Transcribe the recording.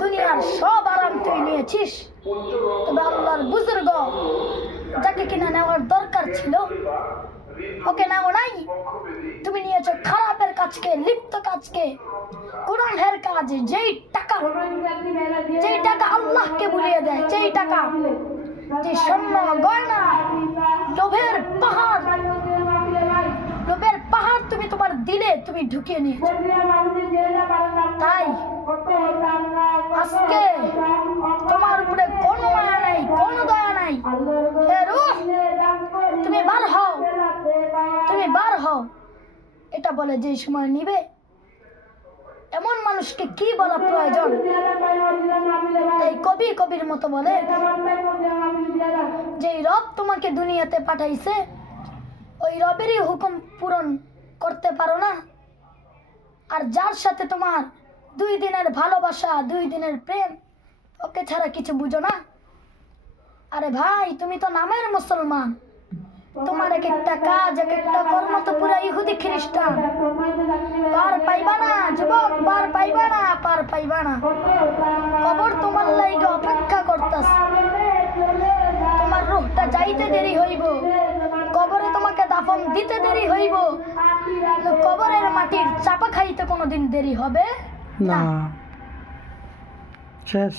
দুনিয়ার সব আরাম তুই নিয়েছিস, তবে আল্লাহর বুজুর্গ যাকে কিনা নেওয়ার দরকার ছিল ওকে নেও নাই। তুমি নিয়েছো খারাপের কাজকে, লিপ্ত কাজকে, গুনাহের কাজ, যেই টাকা আল্লাহকে ভুলিয়ে দেয়, যেই টাকা, যে স্বর্ণ গয়না, লোভের পাহাড় তুমি তোমার দিলে তুমি ঢুকিয়ে নিয়েছো। তাই আজকে তোমার উপরে কোনো মায়া নাই, কোনো দয়া নাই। হে রূহ, তুমি বার হও, এটা বলে যে সময় নিবে, এমন মানুষকে কি বলা প্রয়োজন? তাই কবির মতো বলে, যে রব তোমাকে দুনিয়াতে পাঠাইছে ওই রবেরই হুকুম পূরণ করতে পারো না, আর যার সাথে তোমার 2 দিনের ভালোবাসা, 2 দিনের প্রেম, ওকে ছাড়া কিছু বুঝো না। আরে ভাই, তুমি তো নামের মুসলমান, তোমার এক একটা কাজ, এক একটা কর্ম তো পুরা ইহুদি খ্রিস্টান। পার পাইবা না যুবক, পার পাইবা না। কবর তোমার লাইগে অপেক্ষা করতেছে। তোমার রূহটা যাইতে দেরি হইব, কবরে তোমাকে দাফন দিতে দেরি হইব, কবরের মাটির চাপা খাইতে কোনোদিন দেরি হবে না। শেষ।